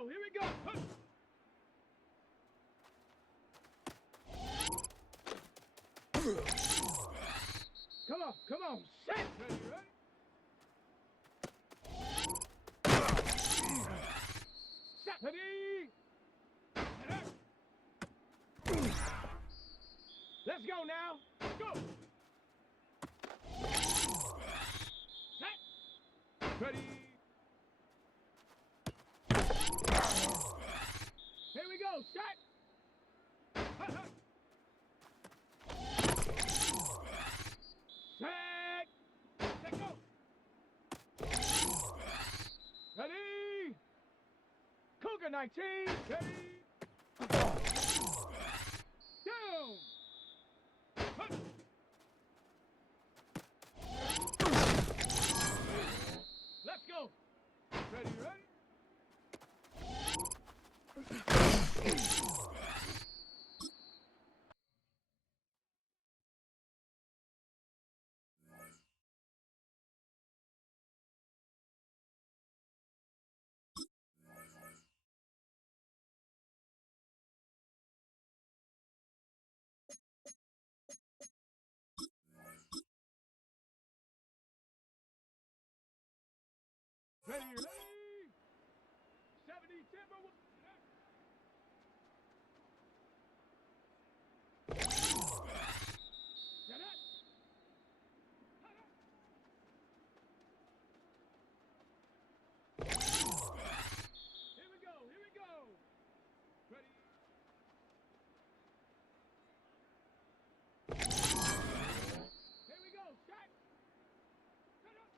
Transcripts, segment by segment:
go, here we go. Huh. Come on, set. Ready, ready? Set. Ready. Let's go now. Go. Set. Ready. Here we go, set. Set. Let go. Ready. Cougar 19. Ready. Down. Let's go. Ready, ready? Ready, ready? 70 timber. Set up. Here we go, here we go. Ready? Here we go, set. Set up.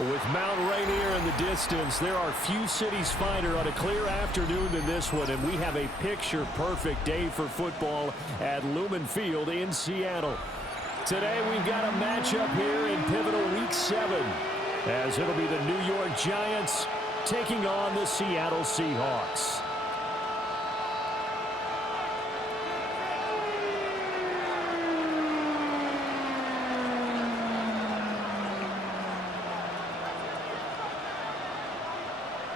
With Mount Rainier in the distance, there are few cities finer on a clear afternoon than this one, and we have a picture-perfect day for football at Lumen Field in Seattle. Today, we've got a matchup here in pivotal Week 7, as it'll be the New York Giants taking on the Seattle Seahawks.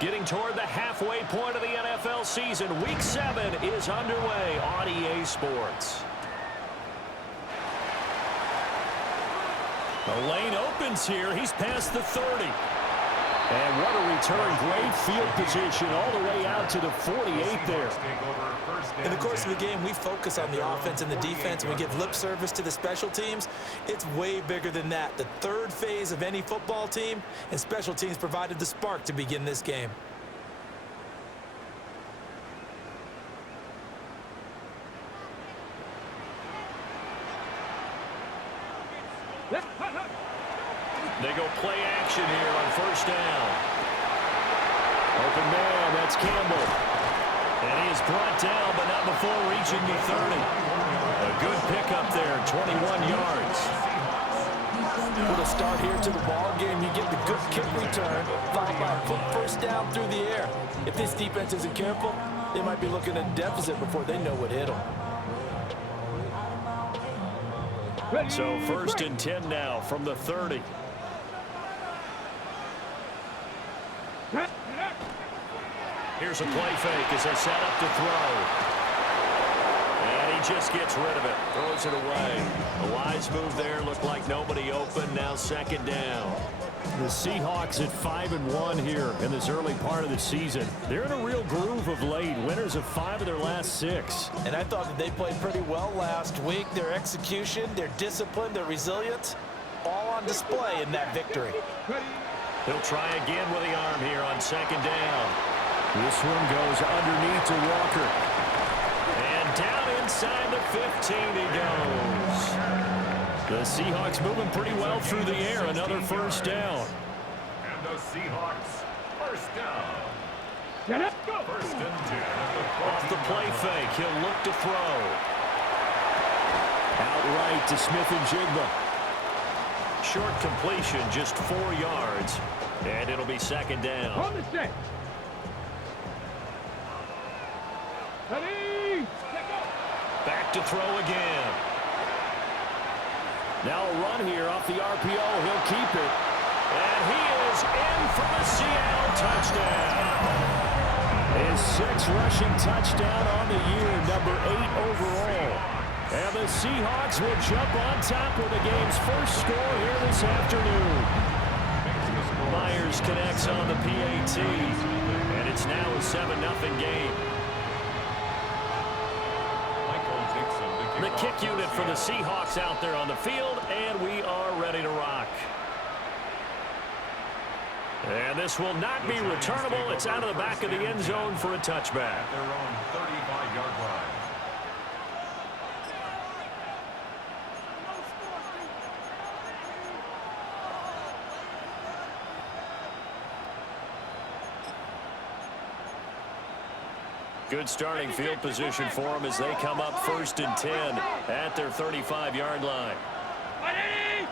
Getting toward the halfway point of the NFL season, Week 7 is underway on EA Sports. The lane opens here. He's past the 30. And what a return. Great field position all the way out to the 48 there. In the course of the game, we focus on the offense and the defense, and we give lip service to the special teams. It's way bigger than that. The third phase of any football team, and special teams provided the spark to begin this game. They go play action here on first down. Open man, that's Campbell. And he is brought down, but not before reaching the 30. A good pickup there, 21 yards. With a start here to the ball game, you get the good kick return, followed by a quick first down through the air. If this defense isn't careful, they might be looking at a deficit before they know what hit them. So first and 10 now from the 30. Here's a play fake as they set up to throw. And he just gets rid of it. Throws it away. A wise move there. Looked like nobody open. Now second down. The Seahawks at 5-1 here in this early part of the season. They're in a real groove of late. Winners of 5 of their last 6. And I thought that they played pretty well last week. Their execution, their discipline, their resilience, all on display in that victory. He'll try again with the arm here on second down. This one goes underneath to Walker. And down inside the 15 he goes. The Seahawks moving pretty well through the air. Another first down. And the Seahawks, first down. Get it, go. First and 10. Off the play fake, he'll look to throw. Outright to Smith and Jigba. Short completion, just 4 yards. And it'll be second down. On the set. Ready, set, go. Back to throw again. Now a run here off the RPO. He'll keep it. And he is in for the Seattle touchdown. His 6th rushing touchdown on the year, number 8 overall. And the Seahawks will jump on top with the game's first score here this afternoon. Myers connects on the PAT. And it's now a 7-0 game. The kick unit for the Seahawks out there on the field, and we are ready to rock. And this will not be returnable. It's out of the back of the end zone for a touchback. Their own 35-yard line. Good starting field position for them as they come up first and 10 at their 35-yard line. Ready.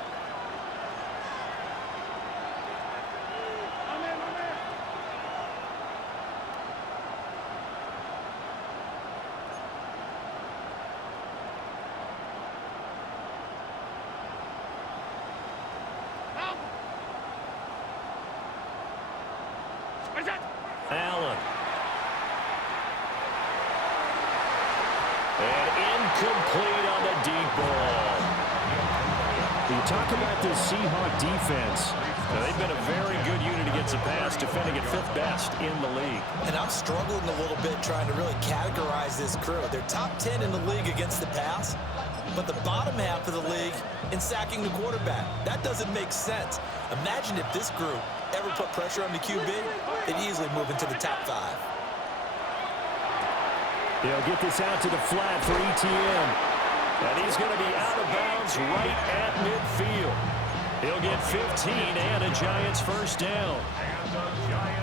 Allen. And incomplete on the deep ball. You talk about this Seahawk defense. Now, they've been a very good unit against the pass, defending at 5th best in the league. And I'm struggling a little bit trying to really categorize this crew. They're top 10 in the league against the pass, but the bottom half of the league in sacking the quarterback. That doesn't make sense. Imagine if this group ever put pressure on the QB, they'd easily move into the top 5. They'll get this out to the flat for ETN. And he's going to be out of bounds right at midfield. He'll get 15 and a Giants first down.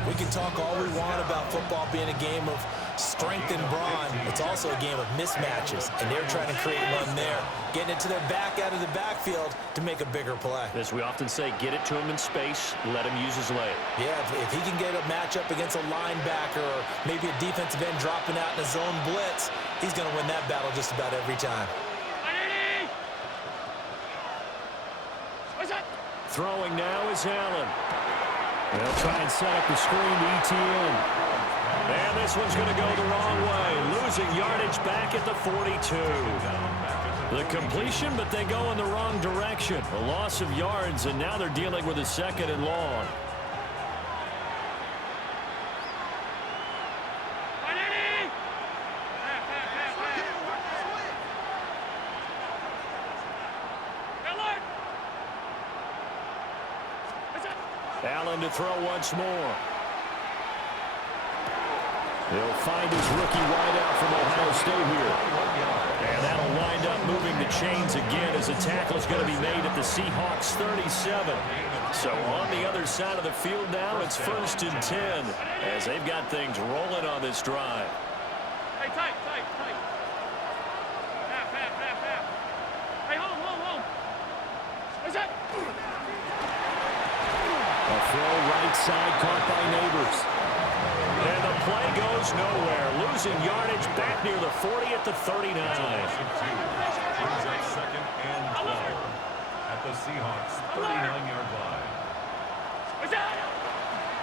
We can talk all we want about football being a game of strength and brawn. It's also a game of mismatches, and they're trying to create one there, getting it to their back out of the backfield to make a bigger play. As we often say, get it to him in space, let him use his leg. Yeah, if he can get a matchup against a linebacker or maybe a defensive end dropping out in a zone blitz, he's going to win that battle just about every time. Throwing now is Allen. They'll try and set up the screen to ETN. And this one's going to go the wrong way. Losing yardage back at the 42. The completion, but they go in the wrong direction. A loss of yards, and now they're dealing with a second and long. Allen to throw once more. He'll find his rookie wideout from Ohio State here. And that'll wind up moving the chains again as a tackle is going to be made at the Seahawks 37. So on the other side of the field now, it's 1st and 10 as they've got things rolling on this drive. Hey, tight. Half. Hey, home. What's that? A throw right side caught by Neighbors. And the play goes nowhere. Losing yardage back near the 40 at the 39. Brings up 2nd and 12 at the Seahawks 39-yard line.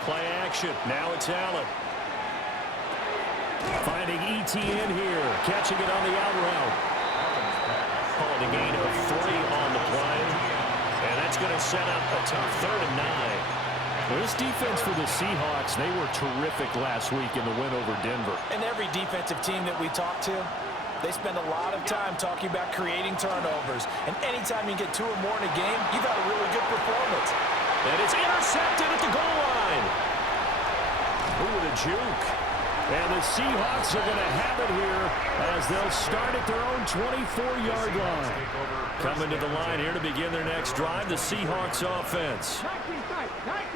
Play action. Now it's Allen. Finding ETN here. Catching it on the out route. Calling a gain of 3 on the play. And that's going to set up a tough 3rd and 9. Well, this defense for the Seahawks, they were terrific last week in the win over Denver. And every defensive team that we talk to, they spend a lot of time talking about creating turnovers. And anytime you get 2 or more in a game, you've got a really good performance. And it's intercepted at the goal line. Ooh, with a juke. And the Seahawks are going to have it here as they'll start at their own 24-yard line. Coming to the line here to begin their next drive, the Seahawks offense.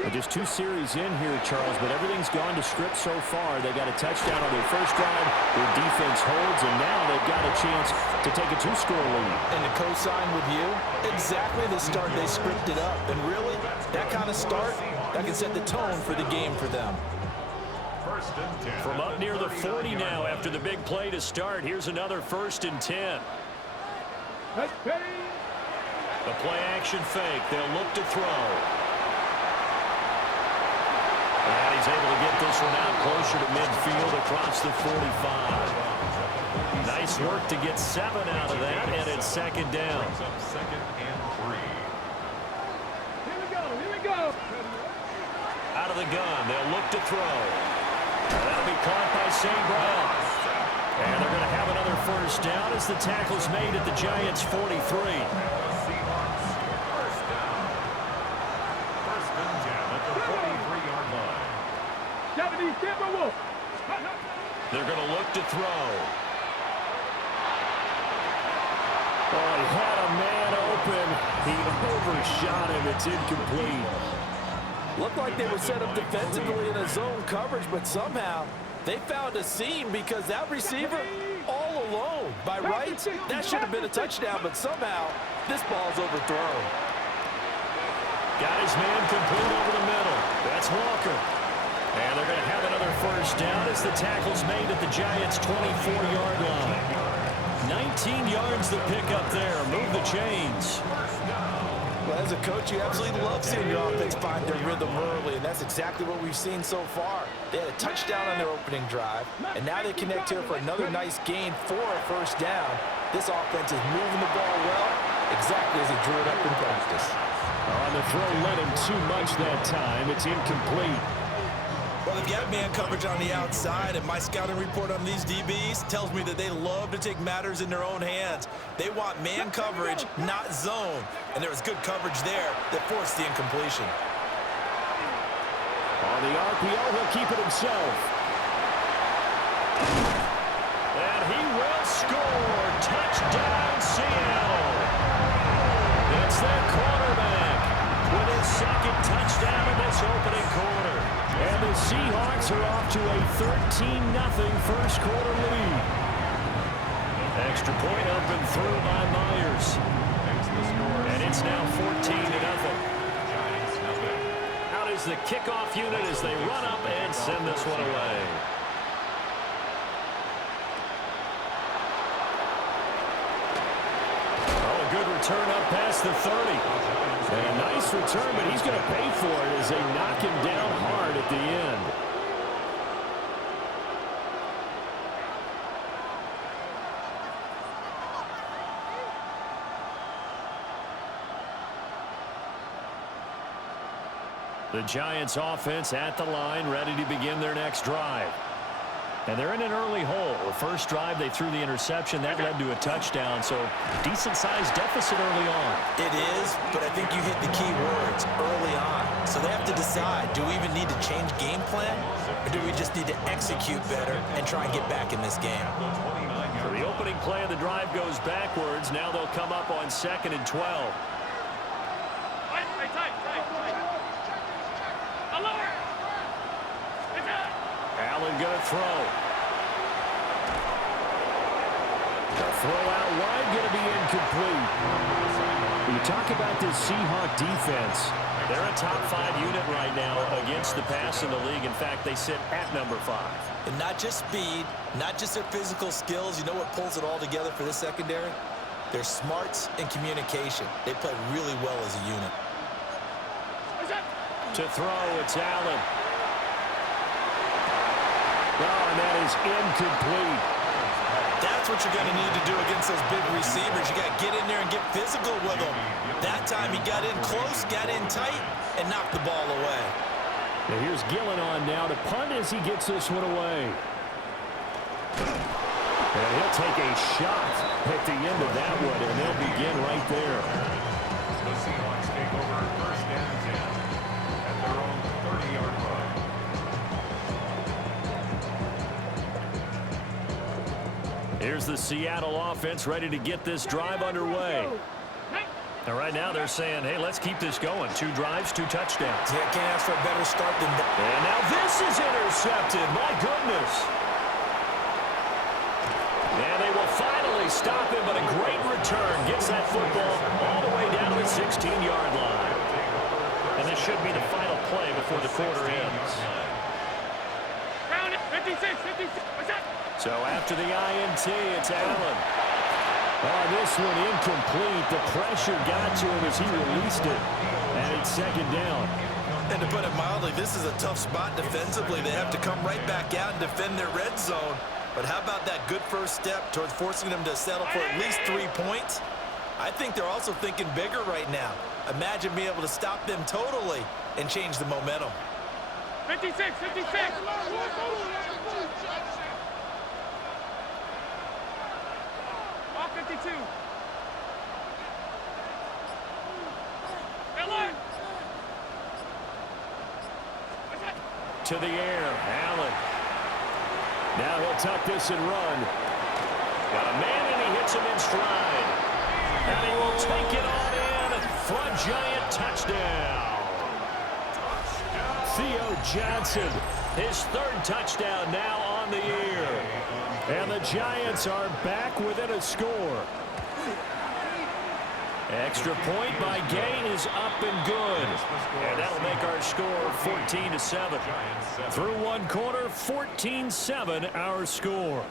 Well, just 2 series in here, Charles, but everything's gone to script so far. They got a touchdown on their first drive. Their defense holds, and now they've got a chance to take a 2-score lead. And to co-sign with you, exactly the start they scripted up. And really, that kind of start, that can set the tone for the game for them. From up near the 40 now after the big play to start, here's another 1st and 10. The play action fake. They'll look to throw. And he's able to get this one out closer to midfield across the 45. Nice work to get 7 out of that, and it's 2nd down. 2nd and 3. Here we go. Out of the gun, they'll look to throw. And that'll be caught by St. Brown. And they're going to have another 1st down as the tackle's made at the Giants' 43. Seahawks, 1st down. 1st and 10 at the 43-yard line. They're going to look to throw. Oh, he had a man open. He overshot him. It's incomplete. Looked like they were set up defensively in a zone coverage, but somehow they found a seam because that receiver all alone. By rights, that should have been a touchdown, but somehow this ball's overthrown. Got his man complete over the middle. That's Walker. And they're going to have another 1st down as the tackle's made at the Giants' 24-yard line. 19 yards to pick up there. Move the chains. Well, as a coach, you absolutely love seeing your offense find their rhythm early, and that's exactly what we've seen so far. They had a touchdown on their opening drive, and now they connect here for another nice gain for a 1st down. This offense is moving the ball well, exactly as they drew it up in practice. On the throw, led him too much that time. It's incomplete. Well, they've got man coverage on the outside, and my scouting report on these DBs tells me that they love to take matters in their own hands. They want man coverage, not zone. And there was good coverage there that forced the incompletion. On the RPO, he'll keep it himself. And he will score. Touchdown, Seattle. It's their quarterback. second touchdown in this opening quarter. And the Seahawks are off to a 13-0 first quarter lead. Extra point up and through by Myers. And it's now 14-0. Out is the kickoff unit as they run up and send this one away. Oh, a good return up past the 30. And a nice return, but he's going to pay for it as they knock him down hard at the end. The Giants offense at the line, ready to begin their next drive. And they're in an early hole. The first drive, they threw the interception. That led to a touchdown, so decent-sized deficit early on. It is, but I think you hit the key words, early on. So they have to decide, do we even need to change game plan, or do we just need to execute better and try and get back in this game? So the opening play of the drive goes backwards. Now they'll come up on 2nd and 12. Allen going to throw. The throw out wide going to be incomplete. When you talk about this Seahawk defense, they're a top 5 unit right now against the pass in the league. In fact, they sit at number 5. And not just speed, not just their physical skills. You know what pulls it all together for this secondary? Their smarts and communication. They play really well as a unit. To throw, it's Allen. Oh, and that is incomplete. That's what you're going to need to do against those big receivers. You got to get in there and get physical with them. That time he got in close, got in tight, and knocked the ball away. Now here's Gillen on now to punt as he gets this one away. And he'll take a shot at the end of that one, and they'll begin right there. The Seahawks take over 1st and 10 at their own 30-yard line. Here's the Seattle offense ready to get this drive underway. And right now they're saying, hey, let's keep this going. 2 drives, 2 touchdowns. Yeah, can't ask for a better start than that. And now this is intercepted. My goodness. And they will finally stop him, but a great return. Gets that football all the way down to the 16-yard line. And this should be the final play before the quarter ends. 56. What's that? So after the INT, it's Allen. Oh, this one incomplete. The pressure got to him as he released it. And it's 2nd down. And to put it mildly, this is a tough spot defensively. They have to come right back out and defend their red zone. But how about that good first step towards forcing them to settle for at least 3 points? I think they're also thinking bigger right now. Imagine being able to stop them totally and change the momentum. 56. All 52. Allen. To the air, Allen. Now he'll tuck this and run. Got a man, and he hits him in stride. And he will take it on in for a giant touchdown. Theo Johnson, his 3rd touchdown now on the year. And the Giants are back within a score. Extra point by Gain is up and good. And that'll make our score 14-7. Through 1 quarter, 14-7 our score.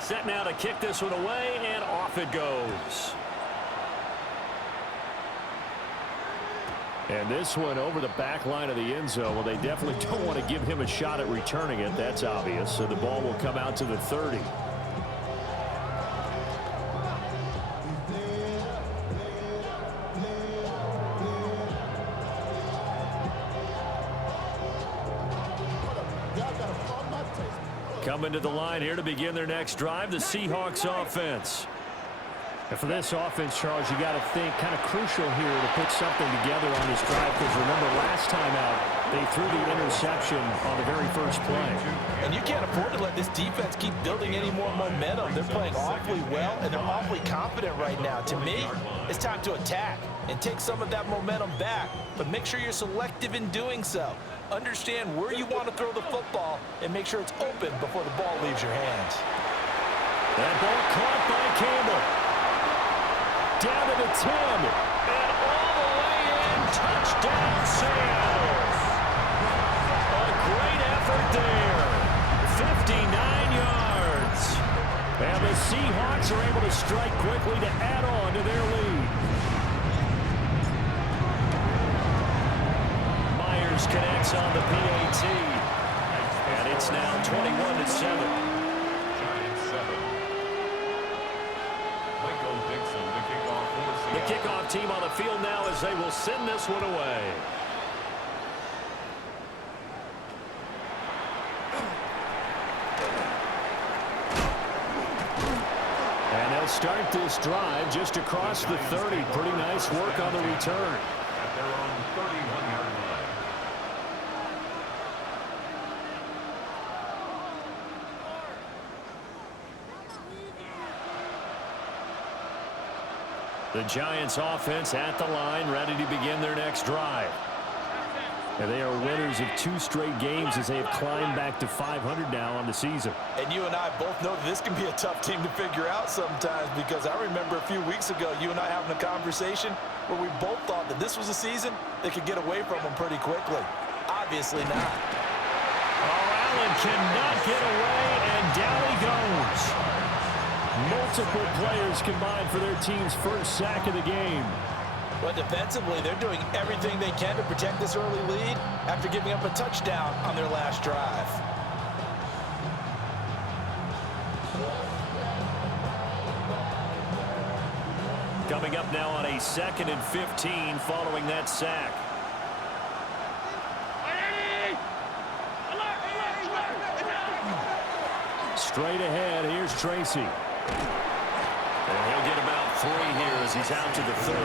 Set now to kick this one away, and off it goes. And this one over the back line of the end zone. Well, they definitely don't want to give him a shot at returning it. That's obvious. So the ball will come out to the 30. Coming to the line here to begin their next drive, the Seahawks offense. And for this offense, Charles, you got to think kind of crucial here to put something together on this drive, because remember last time out, They threw the interception on the very first play. And you can't afford to let this defense keep building any more momentum. They're playing awfully well, and they're awfully confident right now. To me, it's time to attack and take some of that momentum back, but make sure you're selective in doing so. Understand where you want to throw the football and make sure it's open before the ball leaves your hands. That ball caught by Campbell. Down to the 10, and all the way in. Touchdown, Seattle. A great effort there. 59 yards. And the Seahawks are able to strike quickly to add on to their lead. Myers connects on the PAT. And it's now 21-7. The kickoff team on the field now as they will send this one away. And they'll start this drive just across the 30. Pretty nice work on the return. At their own 31-yard line. The Giants offense at the line, ready to begin their next drive. And they are winners of 2 straight games as they have climbed back to 500 now on the season. And you and I both know that this can be a tough team to figure out sometimes, because I remember a few weeks ago you and I having a conversation where we both thought that this was a season that could get away from them pretty quickly. Obviously not. Oh, Allen cannot get away, and down he goes. Multiple players combined for their team's first sack of the game. But defensively, they're doing everything they can to protect this early lead after giving up a touchdown on their last drive. Coming up now on a 2nd and 15 following that sack. Straight ahead, here's Tracy. And he'll get about 3 here as he's out to the 30.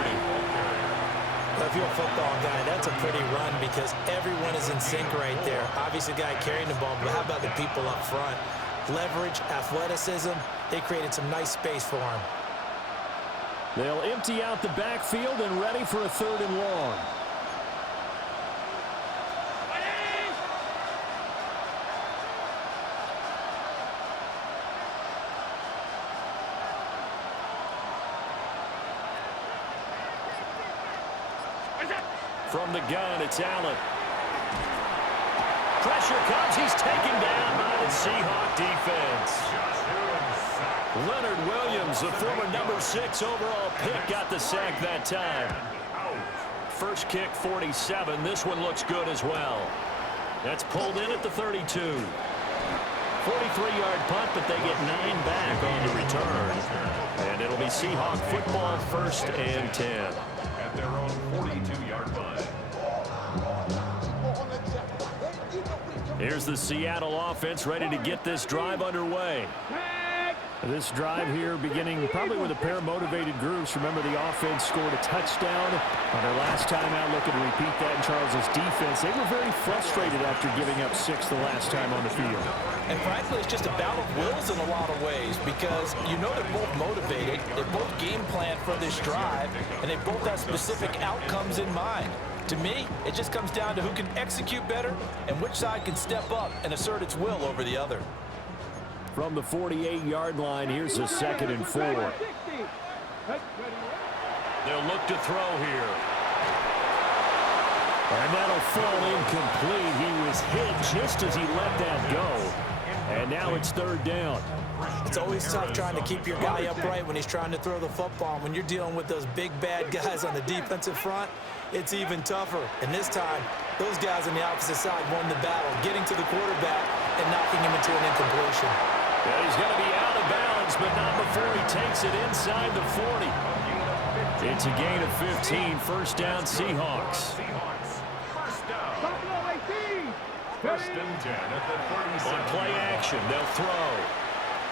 Well, if you're a football guy, that's a pretty run because everyone is in sync right there. Obviously, the guy carrying the ball, but how about the people up front? Leverage, athleticism, they created some nice space for him. They'll empty out the backfield and ready for a 3rd and long. From the gun, it's Allen. Pressure comes. He's taken down by the Seahawk defense. Leonard Williams, the former number 6 overall pick, got the sack that time. First kick, 47. This one looks good as well. That's pulled in at the 32. 43-yard punt, but they get 9 back on the return. And it'll be Seahawk football, 1st and 10. At their own 42-yard line. Here's the Seattle offense ready to get this drive underway. This drive here beginning probably with a pair of motivated groups. Remember, the offense scored a touchdown on their last time out. Looking to repeat that in Charles's defense. They were very frustrated after giving up 6 the last time on the field. And frankly, it's just a battle of wills in a lot of ways because you know they're both motivated, they both game plan for this drive, and they both have specific outcomes in mind. To me, it just comes down to who can execute better and which side can step up and assert its will over the other. From the 48-yard line, here's a 2nd and 4. They'll look to throw here. And that'll fall incomplete. He was hit just as he let that go. And now it's 3rd down. It's always tough trying to keep your guy upright when he's trying to throw the football. When you're dealing with those big, bad guys on the defensive front, it's even tougher. And this time, those guys on the opposite side won the battle, getting to the quarterback and knocking him into an incompletion. Yeah, he's going to be out of bounds, but not before he takes it inside the 40. It's a gain of 15, 1st down Seahawks. First and 10 at the 37. On play action, they'll throw.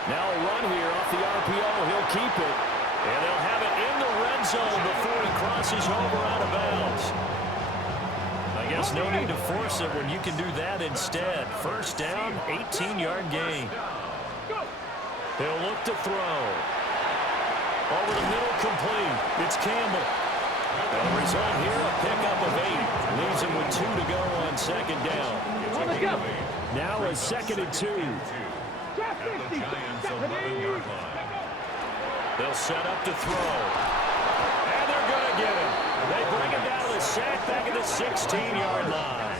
Now a run here off the RPO. He'll keep it. And they'll have it in the red zone before he crosses over out of bounds. A I guess no need to force it when you can do that instead. First down, 18-yard gain. He'll look to throw. Over the middle, complete. It's Campbell. The result here, a pickup of 8. Leaves him with 2 to go on second down. Now a 2nd and 2. They'll set up to throw. And they're going to get him. They bring him down to the sack back at the 16-yard line.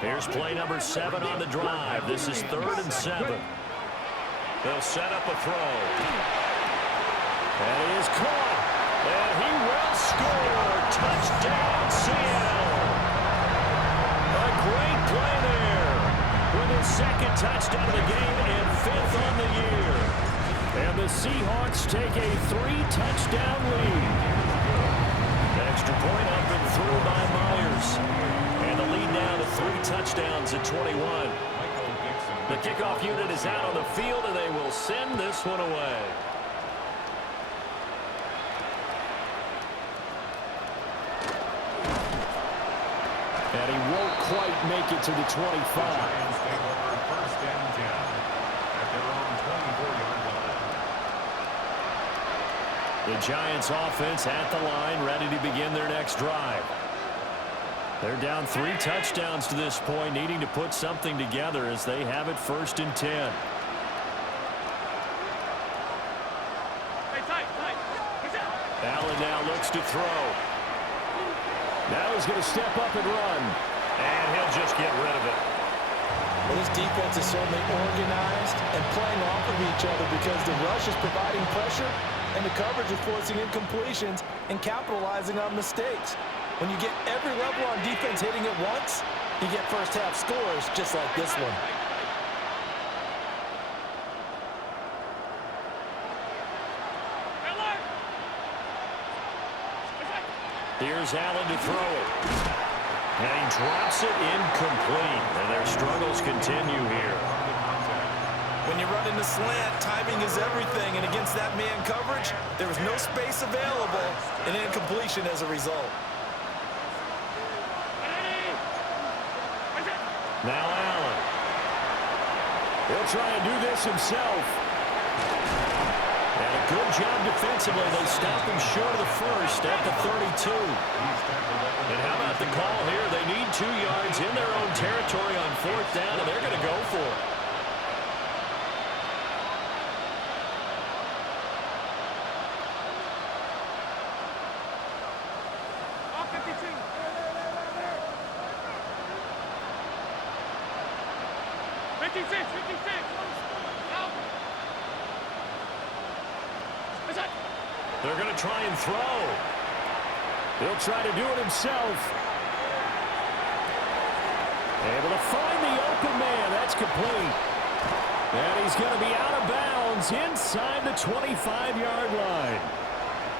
Here's play number 7 on the drive. This is 3rd and 7. They'll set up a throw. And he is caught. And he will score. Touchdown, Seattle. A great play there. With his 2nd touchdown of the game and 5th on the year. And the Seahawks take a 3-touchdown lead. Extra point up and through by Myers. And the lead now to 3 touchdowns at 21. The kickoff unit is out on the field, and they will send this one away. And he won't quite make it to the 25. The Giants offense at the line, ready to begin their next drive. They're down 3 touchdowns to this point, needing to put something together as they have it 1st and 10. Allen now looks to throw. Now he's going to step up and run. And he'll just get rid of it. Well, this defense is certainly organized and playing off of each other because the rush is providing pressure and the coverage is forcing incompletions and capitalizing on mistakes. When you get every level on defense hitting at once, you get first-half scores just like this one. Here's Allen to throw it. And he drops it incomplete. And their struggles continue here. When you run in the slant, timing is everything. And against that man coverage, there was no space available and incompletion as a result. Now Allen. He'll try and do this himself. And a good job defensively. They stop him short of the first at the 32. And how about the call here? They need 2 yards in their own territory on 4th down, and they're going to go for it. They're going to try and throw. He'll try to do it himself. Able to find the open man. That's complete. And he's going to be out of bounds inside the 25-yard line.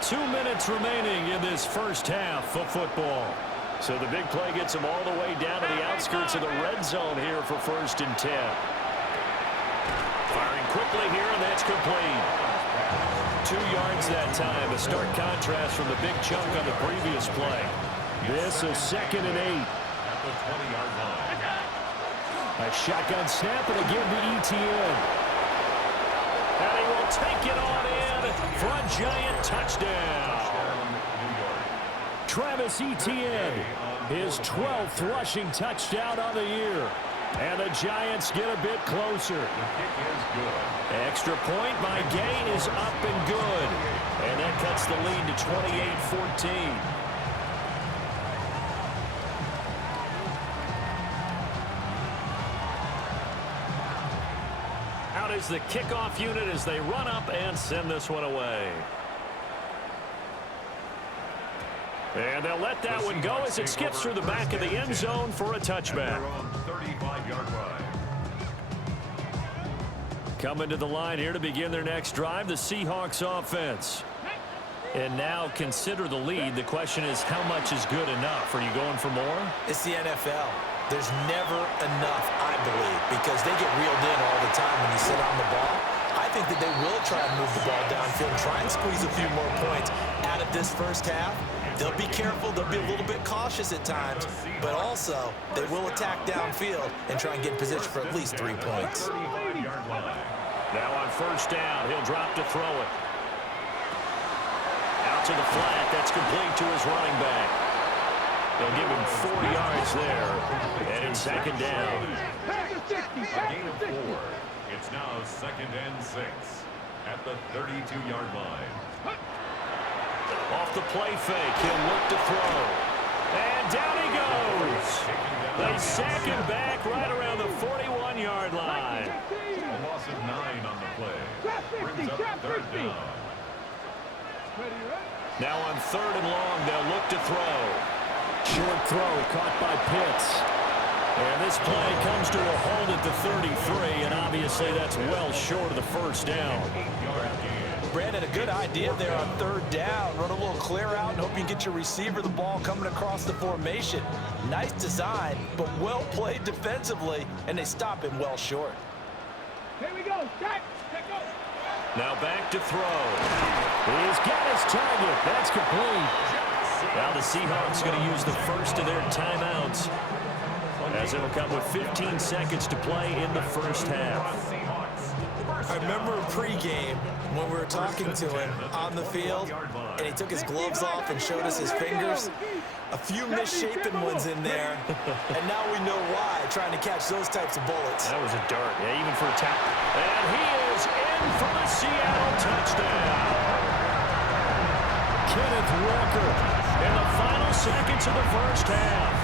2 minutes remaining in this first half of football. So the big play gets him all the way down to the outskirts of the red zone here for 1st and 10. Firing quickly here, and that's complete. 2 yards that time, a stark contrast from the big chunk on the previous play. This is 2nd and 8. At the 20-yard line. A shotgun snap and a give to ETN. And he will take it on in for a Giant touchdown. Travis Etienne, his 12th rushing touchdown on the year. And the Giants get a bit closer. The kick is good. Extra point by Gay is up and good. And that cuts the lead to 28-14. Out is the kickoff unit as they run up and send this one away. And they'll let that one go as it skips through the back of the end zone for a touchback. 35-yard line. Coming to the line here to begin their next drive, the Seahawks offense. And now consider the lead. The question is, how much is good enough? Are you going for more? It's the NFL. There's never enough, I believe, because they get reeled in all the time when you sit on the ball. I think that they will try and move the ball downfield and try and squeeze a few more points out of this first half. They'll be careful. They'll be a little bit cautious at times, but also they will attack downfield and try and get in position for at least 3 points. Now on first down, he'll drop to throw it. Out to the flat. That's complete to his running back. They'll give him 4 yards there. And in second down. A gain of 4. It's now 2nd and 6 at the 32-yard line. Off the play fake, he'll look to throw. And down he goes. They sack him back right around the 41-yard line. A loss of 9 on the play. Brings up 3rd down. Now on 3rd and long, they'll look to throw. Short throw caught by Pitts. And this play comes to a halt at the 33, and obviously that's well short of the first down. Brandon, a good idea there on 3rd down. Run a little clear out and hope you can get your receiver the ball coming across the formation. Nice design, but well played defensively, and they stop him well short. Here we go. Check. Go. Now back to throw. He's got his target. That's complete. Now the Seahawks going to use the first of their timeouts, as it'll come with 15 seconds to play in the first half. I remember pregame when we were talking to him on the field, and he took his gloves off and showed us his fingers. A few misshapen ones in there, and now we know why, trying to catch those types of bullets. That was a dart, yeah, even for a tackle. And he is in for the Seattle touchdown. Kenneth Walker in the final seconds of the first half.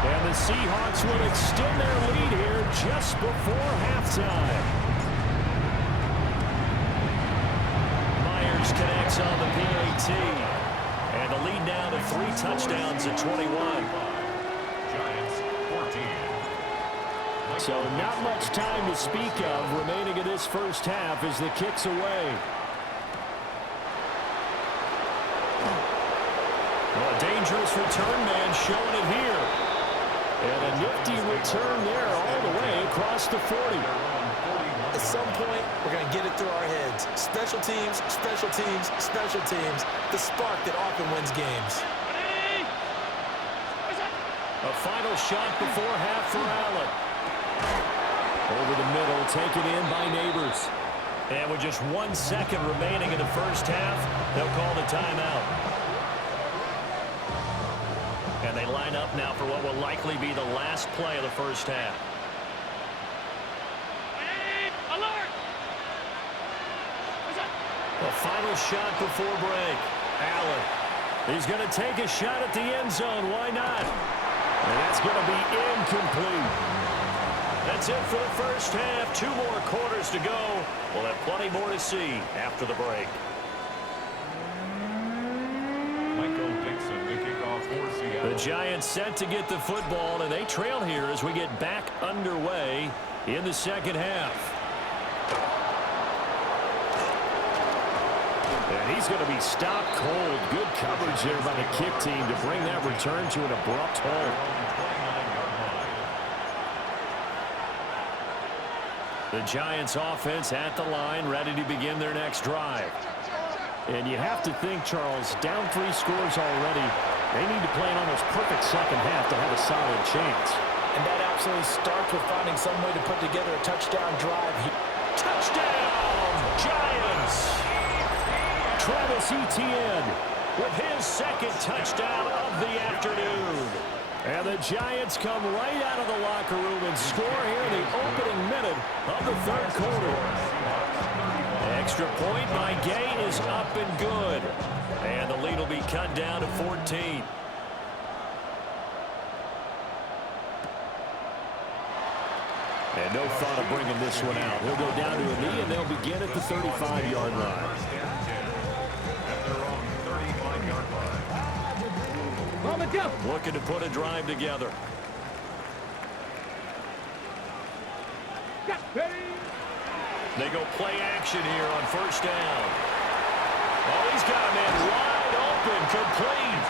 And the Seahawks will extend their lead here just before halftime. Myers connects on the PAT. And the lead now to 3 touchdowns at 21. Giants 14. So not much time to speak of remaining in this first half as the kick's away. Well, a dangerous return man showing it here. And a nifty return there all the way across the 40. At some point, we're going to get it through our heads. Special teams, special teams, special teams. The spark that often wins games. A final shot before half for Allen. Over the middle, taken in by Neighbors. And with just 1 second remaining in the first half, they'll call the timeout. And they line up now for what will likely be the last play of the first half. A final shot before break. Allen. He's going to take a shot at the end zone. Why not? And that's going to be incomplete. That's it for the first half. 2 more quarters to go. We'll have plenty more to see after the break. The Giants set to get the football, and they trail here as we get back underway in the second half. And he's going to be stopped cold. Good coverage there by the kick team to bring that return to an abrupt halt. The Giants offense at the line, ready to begin their next drive. And you have to think, Charles, down 3 scores already. They need to play an almost perfect second half to have a solid chance. And that absolutely starts with finding some way to put together a touchdown drive. Touchdown, Giants! Travis Etienne with his 2nd touchdown of the afternoon. And the Giants come right out of the locker room and score here in the opening minute of the 3rd quarter. Extra point by Gay is up and good. And the lead will be cut down to 14. And no thought of bringing this one out. He'll go down to a knee, and they'll begin at the 35-yard line. Looking to put a drive together. They go play action here on first down. Oh, he's got a man wide open, complete.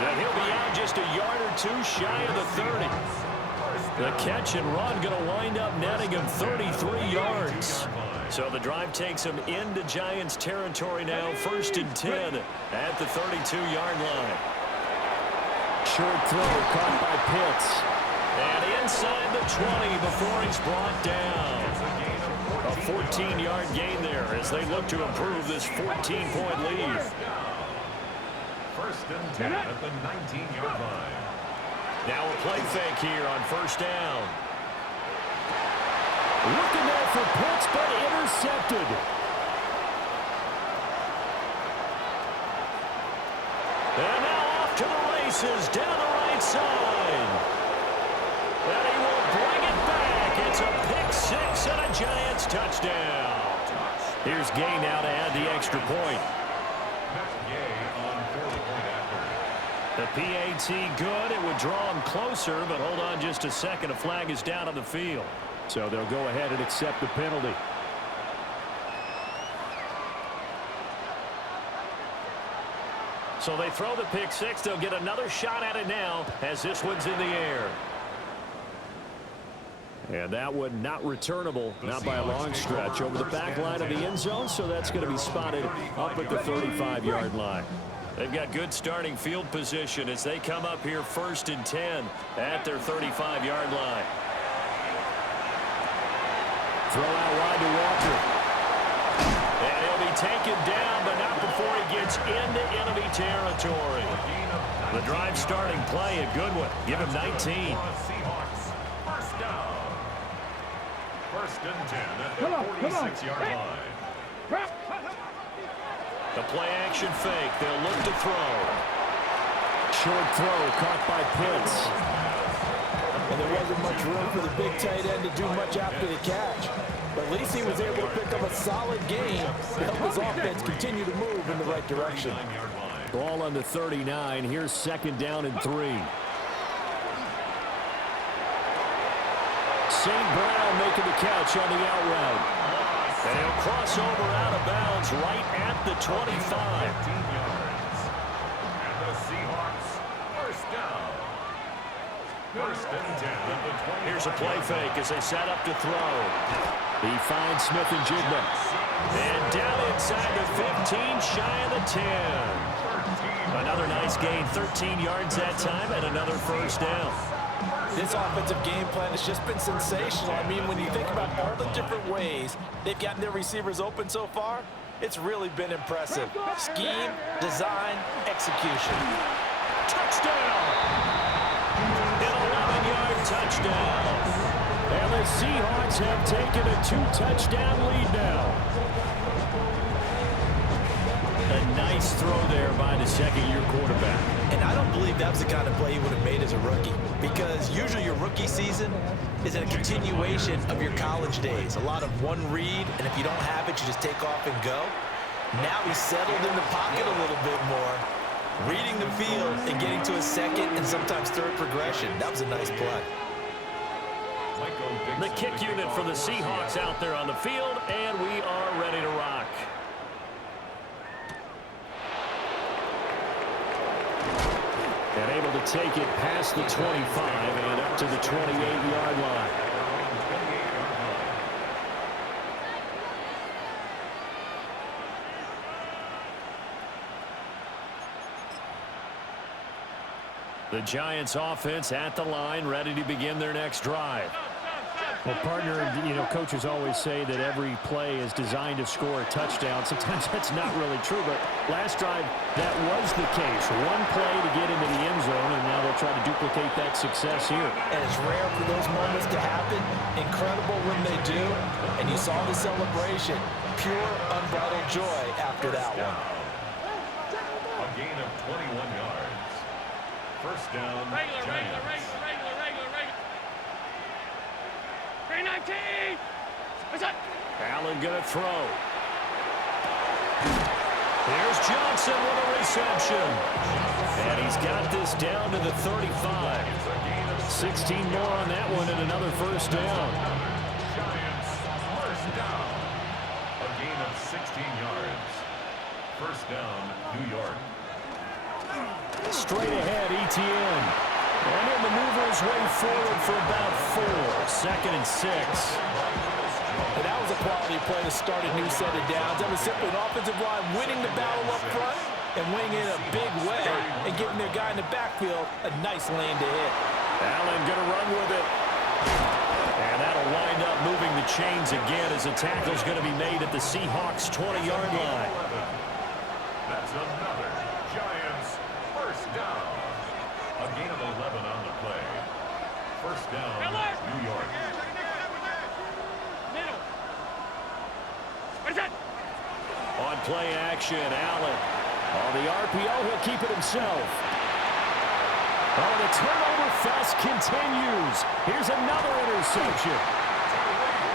And he'll be out just a yard or 2 shy of the 30. The catch and run going to wind up netting him 33 yards. So the drive takes them into Giants territory now. 1st and 10 at the 32-yard line. Short throw caught by Pitts. And inside the 20 before he's brought down. A 14-yard gain there as they look to improve this 14-point lead. 1st and 10 at the 19-yard line. Now a play fake here on 1st down. Looking there for Pitts, but intercepted. And now off to the races down the right side. And he will bring it back. It's a pick six and a Giants touchdown. Here's Gay now to add the extra point. The PAT good. It would draw him closer, but hold on just a second. A flag is down on the field. So they'll go ahead and accept the penalty. So they throw the pick six. They'll get another shot at it now as this one's in the air. And that one not returnable, not by a long stretch, over the back line of the end zone. So that's going to be spotted up at the 35-yard line. They've got good starting field position as they come up here 1st and 10 at their 35-yard line. Throw out wide to Walker. And he'll be taken down, but not before he gets into enemy territory. The drive starting play, a good one. Give him 19. 1st down. 1st and 10 at the 46-yard line. The play action fake. They'll look to throw. Short throw caught by Pitts. And there wasn't much room for the big tight end to do much after the catch. But at least he was able to pick up a solid gain to help his offense continue to move in the right direction. Ball on the 39. Here's 2nd down and 3. St. Brown making the catch on the out route. And he'll cross over out of bounds right at the 25. 15 yards. And the Seahawks, 1st down. 1st and 10 at the 20. Here's a play fake as they set up to throw. He finds Smith and Jigba. And down inside the 15, shy of the 10. Another nice gain, 13 yards that time, and another 1st down. This offensive game plan has just been sensational. I mean, when you think about all the different ways they've gotten their receivers open so far, it's really been impressive. Scheme, design, execution. Touchdown! An 11-yard touchdown. And the Seahawks have taken a 2-touchdown lead now. A nice throw there by the 2nd-year quarterback. And I don't believe that was the kind of play he would have made as a rookie, because usually your rookie season is a continuation of your college days. A lot of one read, and if you don't have it, you just take off and go. Now he's settled in the pocket a little bit more, reading the field and getting to a 2nd and sometimes 3rd progression. That was a nice play. The kick unit for the Seahawks out there on the field, and we are ready to rock. And able to take it past the 25 and up to the 28-yard line. The Giants offense at the line, ready to begin their next drive. Well, partner, you know, coaches always say that every play is designed to score a touchdown. Sometimes that's not really true, but last drive, that was the case. One play to get into the end zone, and now they'll try to duplicate that success here. And it's rare for those moments to happen. Incredible when they do. And you saw the celebration. Pure, unbridled joy after that one. A gain of 21 yards. 1st down, Giants. 319! What's up? Allen going to throw. Here's Johnson with a reception. And he's got this down to the 35. 16 more on that one and another 1st down. Giants, 1st down. A gain of 16 yards. 1st down, New York. Straight ahead, ETN. And he'll maneuver his way forward for about 4. 2nd and 6. And that was a quality play to start a new set of downs. That was simply an offensive line winning the battle up front and winning it in a big way and giving their guy in the backfield a nice lane to hit. Allen going to run with it. And that'll wind up moving the chains again as the tackle's going to be made at the Seahawks' 20-yard line. That's another Giants first down. A gain of 11 on the play. First down, New York. On play action, Allen. On the RPO, he'll keep it himself. Oh, the turnover fest continues. Here's another interception.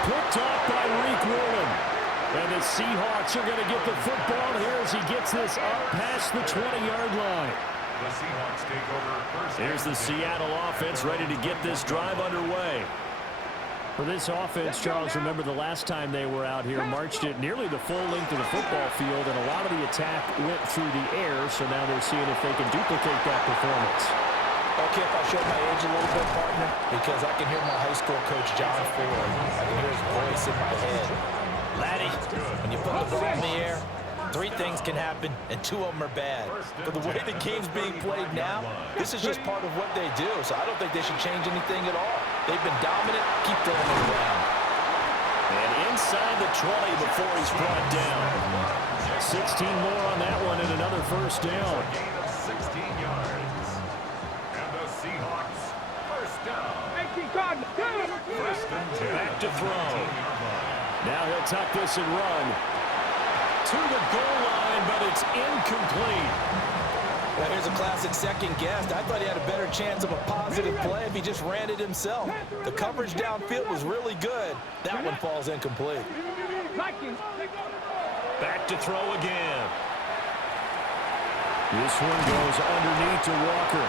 Picked off by Reek Woolen. And the Seahawks are going to get the football here as he gets this up past the 20-yard line. The Seahawks take over first. Here's the Seattle offense ready to get this drive underway. For this offense, Charles, remember the last time they were out here, marched it nearly the full length of the football field, and a lot of the attack went through the air, so now they're seeing if they can duplicate that performance. Okay, if I show my age a little bit, partner, because I can hear my high school coach, John Ford. I can hear his voice in my head. Laddie, when you put the ball in the air, 3 things can happen, and 2 of them are bad. But the way the game's being played now, this is just part of what they do, so I don't think they should change anything at all. They've been dominant. Keep throwing it around. And inside the 20 before he's brought down. 16 more on that one and another first down. Gain of 16 yards. And the Seahawks first down. First and 10. Back to throw. Now he'll tuck this and run to the goal line, but it's incomplete. Well, here's a classic second guess. I thought he had a better chance of a positive play if he just ran it himself. The coverage downfield was really good. That one falls incomplete. Back to throw again. This one goes underneath to Walker.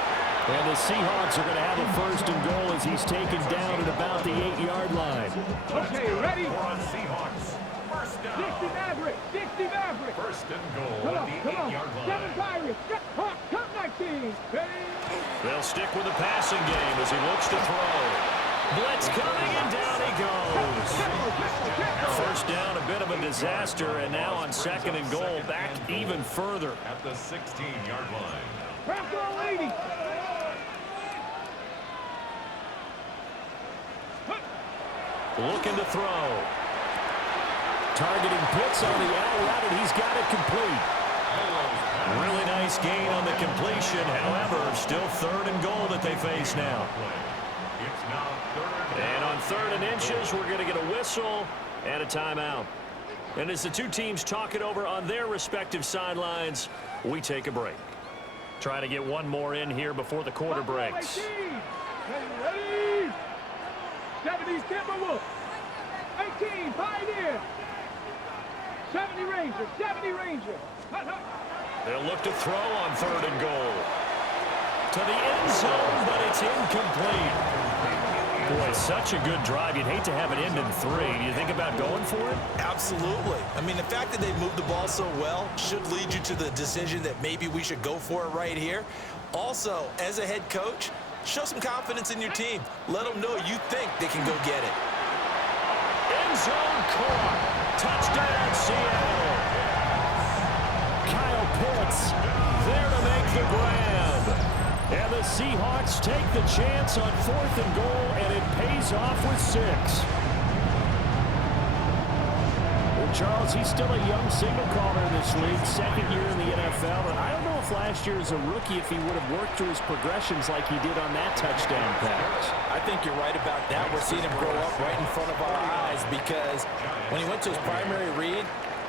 And the Seahawks are going to have a first and goal as he's taken down at about the 8-yard line. Okay, ready? For Seahawks first down. 60 Maverick. First and goal Come at on, the 8-yard line. 7 Pirates. Come my team. They'll stick with the passing game as he looks to throw. Blitz coming, and down he goes. First down, a bit of a disaster, and now on second and goal, back even further. At the 16-yard line. Raptor lady. Looking to throw. Targeting Pitts on the out route, and he's got it complete. Really nice gain on the completion. However, still third and goal that they face now. It's now third. And on 3rd and inches, we're going to get a whistle and a timeout. And as the two teams talk it over on their respective sidelines, we take a break. Try to get one more in here before the quarter breaks. Ready? 70s Timberwolves. 18 Pioneer. 70 Rangers. They'll look to throw on 3rd and goal. To the end zone, but it's incomplete. Boy, such a good drive. You'd hate to have it end in 3. Do you think about going for it? Absolutely. I mean, the fact that they moved the ball so well should lead you to the decision that maybe we should go for it right here. Also, as a head coach, show some confidence in your team. Let them know you think they can go get it. End zone caught. Touchdown, Seattle. Kyle Pitts there to make the grab. And the Seahawks take the chance on 4th and goal, and it pays off with 6. Well, Charles, he's still a young signal caller in this league, 2nd year in the NFL, and I don't know if last year as a rookie if he would have worked through his progressions like he did on that touchdown pass. I think you're right about that. We're seeing him grow up right in front of our eyes because when he went to his primary read,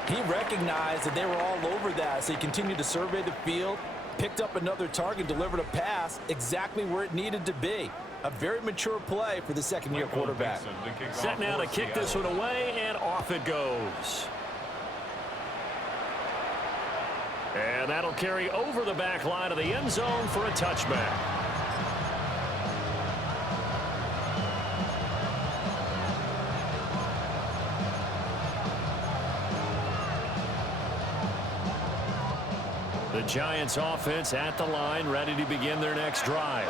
he recognized that they were all over that, so he continued to survey the field, picked up another target, delivered a pass exactly where it needed to be. A very mature play for the second-year quarterback. Set now to kick this one away, and off it goes. And that'll carry over the back line of the end zone for a touchback. The Giants offense at the line, ready to begin their next drive.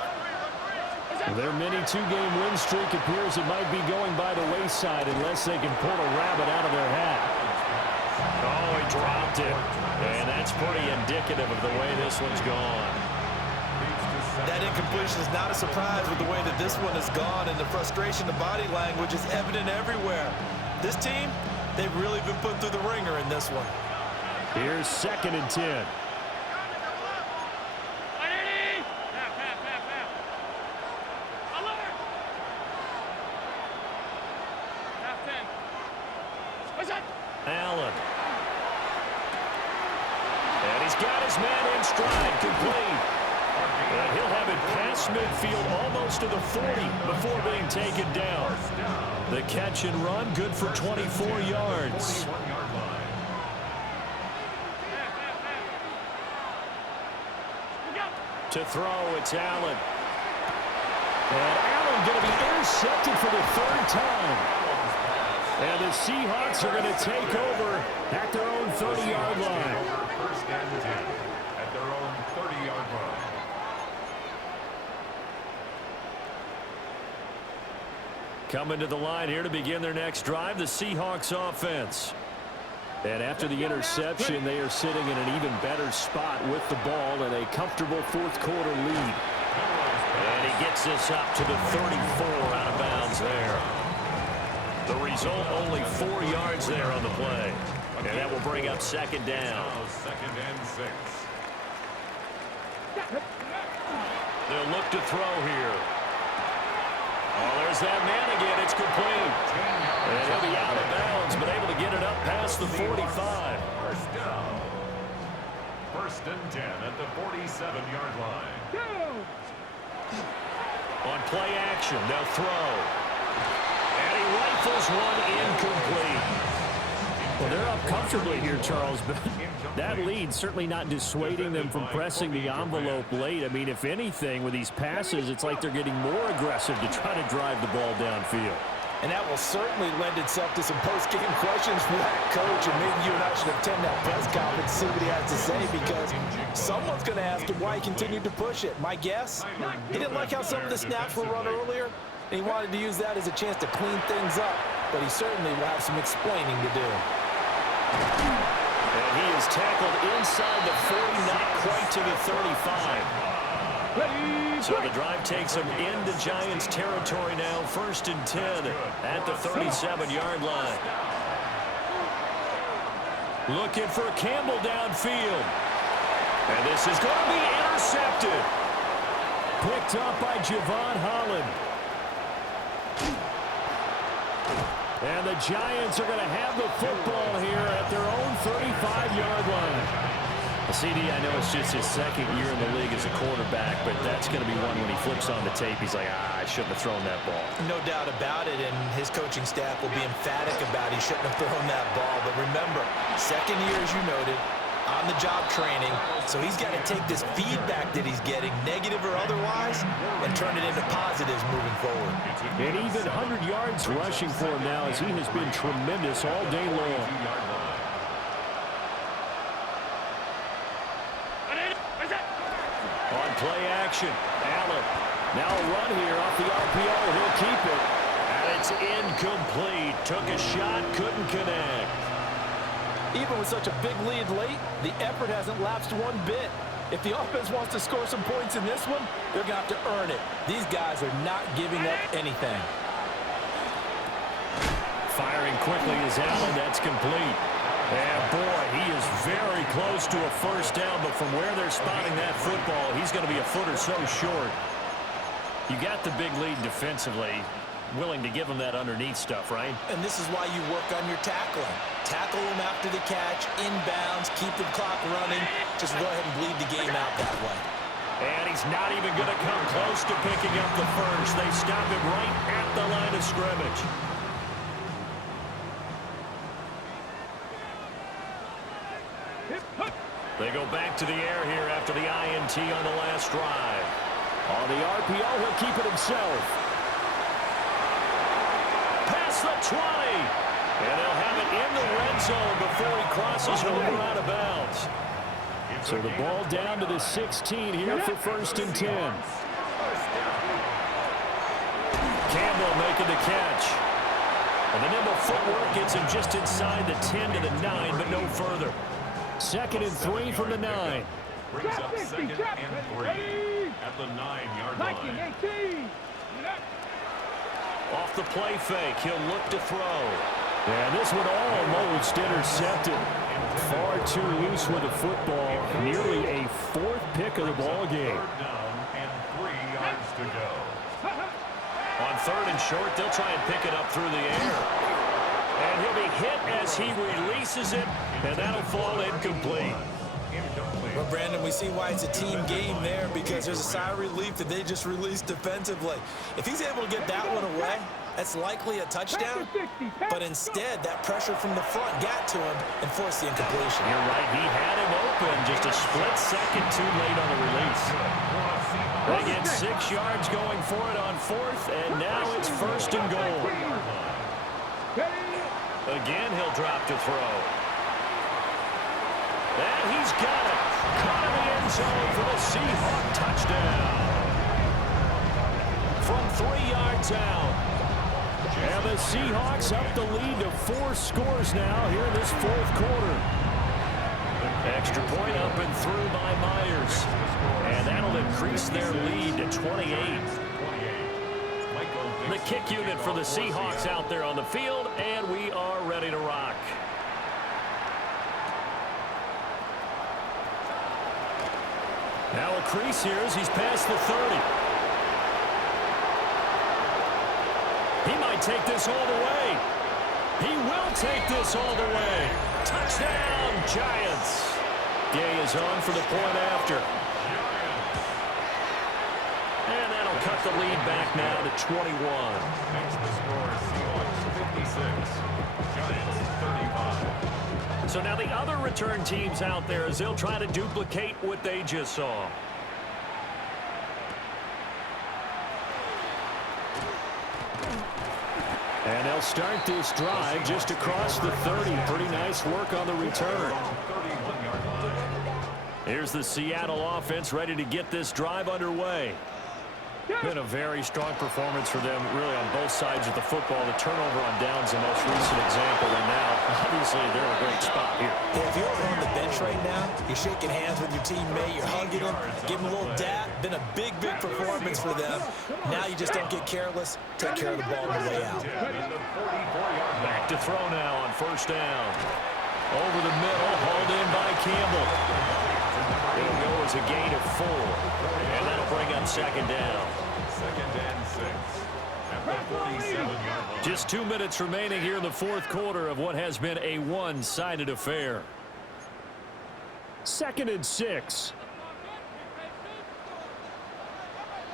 Their mini two-game win streak appears it might be going by the wayside unless they can pull a rabbit out of their hat. Oh, he dropped it. And that's pretty indicative of the way this one's gone. That incompletion is not a surprise with the way that this one has gone, and the frustration, the body language is evident everywhere. This team, they've really been put through the ringer in this one. Here's 2nd and 10. Allen. And he's got his man in stride, complete. And he'll have it past midfield almost to the 40 before being taken down. The catch and run, good for 24 yards. To throw, it's Allen. And Allen going to be intercepted for the 3rd time. And the Seahawks are going to take over at their own 30-yard line. 1st and 10 at their own 30-yard line. Coming to the line here to begin their next drive, the Seahawks offense. And after the interception, they are sitting in an even better spot with the ball and a comfortable 4th quarter lead. And he gets this up to the 34 out of bounds there. The result, only 4 yards there on the play. And that will bring up 2nd down. 2nd and 6. They'll look to throw here. Oh, there's that man again. It's complete. And he'll be out of bounds, but able to get it up past the 45. 1st down. 1st and 10 at the 47-yard line. On play action, they'll throw. And he rifles one incomplete. Well, they're up comfortably here, Charles, but that lead certainly not dissuading them from pressing the envelope late. I mean, if anything, with these passes, it's like they're getting more aggressive to try to drive the ball downfield. And that will certainly lend itself to some post-game questions for that coach, and maybe you and I should attend that press conference, see what he has to say, because someone's going to ask him why he continued to push it. My guess, he didn't like how some of the snaps were run earlier, and he wanted to use that as a chance to clean things up, but he certainly will have some explaining to do. And he is tackled inside the 40, not quite to the 35. So the drive takes him into Giants territory now, 1st and 10 at the 37-yard line. Looking for Campbell downfield. And this is going to be intercepted. Picked up by Javon Holland. And the Giants are going to have the football here at their own 35-yard line. CD, I know it's just his 2nd year in the league as a quarterback, but that's going to be one when he flips on the tape, he's like, I shouldn't have thrown that ball. No doubt about it, and his coaching staff will be emphatic about he shouldn't have thrown that ball. But remember, 2nd year, as you noted, on-the-job training, so he's got to take this feedback that he's getting, negative or otherwise, and turn it into positives moving forward. And even 100 yards rushing for him now, as he has been tremendous all day long. On play action, Allen. Now a run here off the RPO. He'll keep it. And it's incomplete. Took a shot, couldn't connect. Even with such a big lead late, the effort hasn't lapsed one bit. If the offense wants to score some points in this one, they're going to have to earn it. These guys are not giving up anything. Firing quickly is Allen. That's complete. And boy, he is very close to a 1st down, but from where they're spotting that football, he's going to be a foot or so short. You got the big lead defensively. Willing to give him that underneath stuff, right? And this is why you work on your tackling. Tackle him after the catch, inbounds, keep the clock running. Just go ahead and bleed the game out that way. And he's not even going to come close to picking up the 1st. They stop him right at the line of scrimmage. They go back to the air here after the INT on the last drive. On the RPO, he'll keep it himself. Past the 20. And they'll have it in the red zone before he crosses over out of bounds. So the ball down to the 16 here for 1st and 10. Campbell making the catch. And the nimble footwork gets him just inside the 10 to the 9, but no further. 2nd and 3 from the 9. Brings up 2nd and 3 at the 9-yard line. 18. Off the play fake, he'll look to throw. And this one almost intercepted. Far too loose with the football. Nearly a 4th pick of the ball game. 3rd down and 3 yards to go. On 3rd and short, they'll try and pick it up through the air. And he'll be hit as he releases it, and that'll fall incomplete. Well, Brandon, we see why it's a team game there, because there's a sigh of relief that they just released defensively. If he's able to get that one away, that's likely a touchdown. But instead, that pressure from the front got to him and forced the incompletion. You're right. He had him open just a split second too late on the release. They get 6 yards going for it on 4th, and now it's 1st and goal. Again, he'll drop to throw. And he's got it. Caught in the end zone for the Seahawk touchdown. From 3 yards out. And the Seahawks up the lead to 4 scores now here in this 4th quarter. Extra point up and through by Myers. And that'll increase their lead to 28. The kick unit for the Seahawks out there on the field, and we are ready to rock. Now a crease here as he's past the 30. He might take this all the way. He will take this all the way. Touchdown, Giants. Gay is on for the point after. And that'll cut the lead back now to 21. Makes the score Seahawks 56, Giants 35. So now the other return teams out there as they'll try to duplicate what they just saw. And they'll start this drive just across the 30. Pretty nice work on the return. Here's the Seattle offense ready to get this drive underway. Been a very strong performance for them, really, on both sides of the football. The turnover on downs the most recent example, and now, obviously, they're in a great spot here. If you're on the bench right now, you're shaking hands with your teammate, you're hugging him, giving him a little dap. Been a big, big performance for them. Now you just don't get careless. Take care of the ball on the way out. Back to throw now on 1st down. Over the middle, hauled in by Campbell. It'll go as a gain of 4. And that'll bring up 2nd down. 2nd and 6 at the 47-yard line. Just 2 minutes remaining here in the 4th quarter of what has been a one-sided affair. 2nd and 6.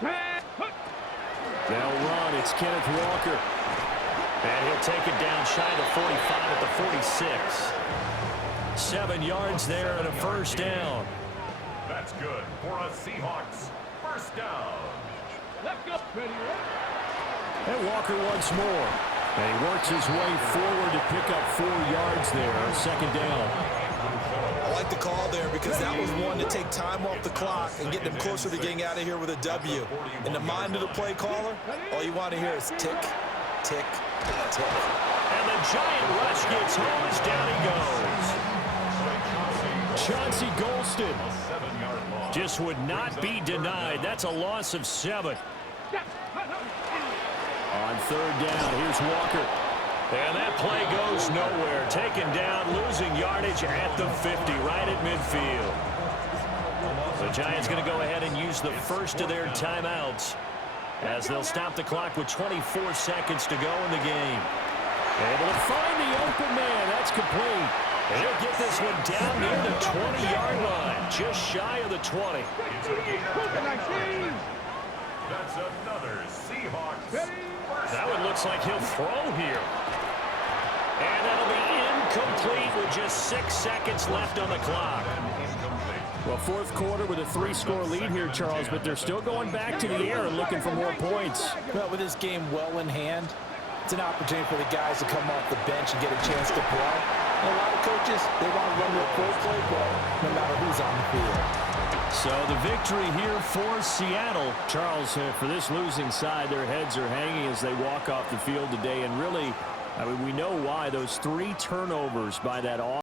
Now run, it's Kenneth Walker. And he'll take it down shy of the 45 at the 46. 7 yards there and a 1st down. That's good for a Seahawks 1st down. Let's go. And Walker once more. And he works his way forward to pick up 4 yards there on 2nd down. I like the call there because that was one to take time off the clock and get them closer to getting out of here with a W. In the mind of the play caller, all you want to hear is tick, tick, tick. And the giant rush gets home as down he goes. Chauncey Golston just would not be denied. That's a loss of 7. On 3rd down, here's Walker. And that play goes nowhere. Taken down, losing yardage at the 50, right at midfield. The Giants going to go ahead and use the first of their timeouts as they'll stop the clock with 24 seconds to go in the game. Able to find the open man. That's complete. And he'll get this one down near the 20-yard line, just shy of the 20. That's another Seahawks 1st. That one looks like he'll throw here. And that'll be incomplete with just 6 seconds left on the clock. Well, 4th quarter with a 3-score lead here, Charles, but they're still going back to the air and looking for more points. Well, with this game well in hand, it's an opportunity for the guys to come off the bench and get a chance to play. And a lot of coaches, they want to run their full playbook no matter who's on the field. So the victory here for Seattle. Charles, for this losing side, their heads are hanging as they walk off the field today. And really, I mean, we know why. Those 3 turnovers by that